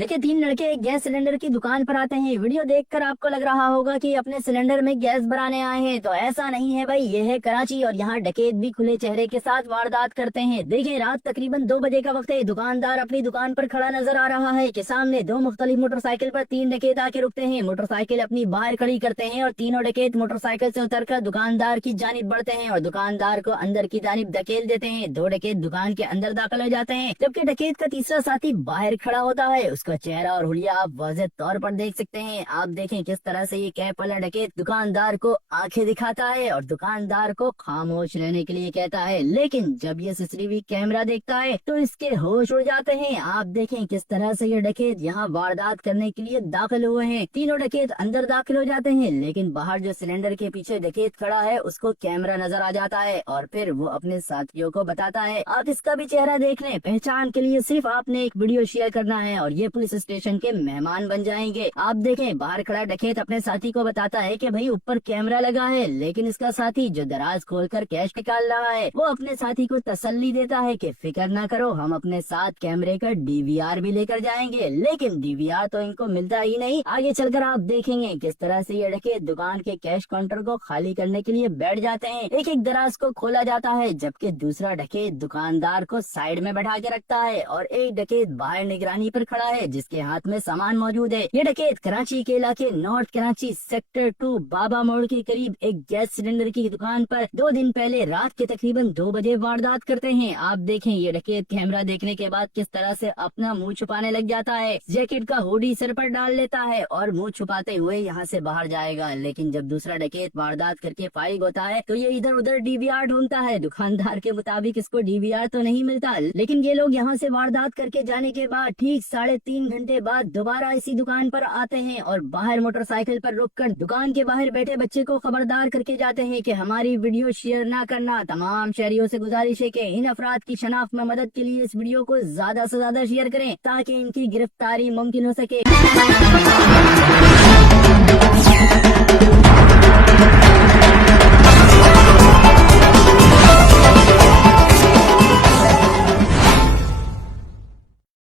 देखिए, तीन लड़के एक गैस सिलेंडर की दुकान पर आते हैं। वीडियो देखकर आपको लग रहा होगा कि अपने सिलेंडर में गैस भराने आए हैं, तो ऐसा नहीं है भाई। ये है कराची और यहाँ डकैत भी खुले चेहरे के साथ वारदात करते हैं। देखिए, रात तकरीबन 2 बजे का वक्त है। दुकानदार अपनी दुकान पर खड़ा नजर आ रहा है कि सामने दो मुख्तलिफ मोटरसाइकिल पर तीन डकैत आके रुकते हैं। मोटरसाइकिल अपनी बाहर खड़ी करते हैं और तीनों डकैत मोटरसाइकिल से उतरकर दुकानदार की जानिब बढ़ते हैं और दुकानदार को अंदर की जानिब धकेल देते हैं। दो डकैत दुकान के अंदर दाखिल हो जाते हैं, जबकि डकैत का तीसरा साथी बाहर खड़ा होता है। उसका चेहरा और हुलिया आप वाज़ेह तौर पर देख सकते हैं। आप देखें किस तरह से ये कैप वाला डकैत दुकानदार को आंखें दिखाता है और दुकानदार को खामोश रहने के लिए कहता है, लेकिन जब ये सीसीटीवी कैमरा देखता है तो इसके होश उड़ जाते हैं। आप देखें किस तरह से ये डकैत यहाँ वारदात करने के लिए दाखिल हुए हैं। तीनों डकैत अंदर दाखिल हो जाते हैं, लेकिन बाहर जो सिलेंडर के पीछे डकैत खड़ा है उसको कैमरा नजर आ जाता है और फिर वो अपने साथियों को बताता है। आप इसका भी चेहरा देख लें। पहचान के लिए सिर्फ आपने एक वीडियो शेयर करना है और ये पुलिस स्टेशन के मेहमान बन जाएंगे। आप देखें, बाहर खड़ा डकैत अपने साथी को बताता है कि भाई ऊपर कैमरा लगा है, लेकिन इसका साथी जो दराज खोलकर कैश निकाल रहा है वो अपने साथी को तसल्ली देता है कि फिक्र ना करो, हम अपने साथ कैमरे का डीवीआर भी लेकर जाएंगे। लेकिन डीवीआर तो इनको मिलता ही नहीं। आगे चलकर आप देखेंगे किस तरह से ये डकैत दुकान के कैश काउंटर को खाली करने के लिए बैठ जाते हैं। एक एक दराज को खोला जाता है, जबकि दूसरा डकैत दुकानदार को साइड में बैठा के रखता है और एक डकैत बाहर निगरानी पर खड़ा है जिसके हाथ में सामान मौजूद है। ये डकैत कराची के इलाके नॉर्थ कराची सेक्टर 2 बाबा मोड़ के करीब एक गैस सिलेंडर की दुकान पर 2 दिन पहले रात के तकरीबन 2 बजे वारदात करते हैं। आप देखें, ये डकैत कैमरा देखने के बाद किस तरह से अपना मुंह छुपाने लग जाता है। जैकेट का हुडी सर पर डाल लेता है और मुंह छुपाते हुए यहाँ से बाहर जाएगा। लेकिन जब दूसरा डकैत वारदात करके फारिग होता है तो ये इधर उधर डीवीआर ढूंढता है। दुकानदार के मुताबिक इसको डीवीआर तो नहीं मिलता, लेकिन ये लोग यहाँ से वारदात करके जाने के बाद ठीक 3.5 घंटे बाद दोबारा इसी दुकान पर आते हैं और बाहर मोटरसाइकिल पर रुककर दुकान के बाहर बैठे बच्चे को खबरदार करके जाते हैं कि हमारी वीडियो शेयर ना करना। तमाम शहरियों से गुजारिश है कि इन अफराद की शनाख्त में मदद के लिए इस वीडियो को ज्यादा से ज्यादा शेयर करें ताकि इनकी गिरफ्तारी मुमकिन हो सके।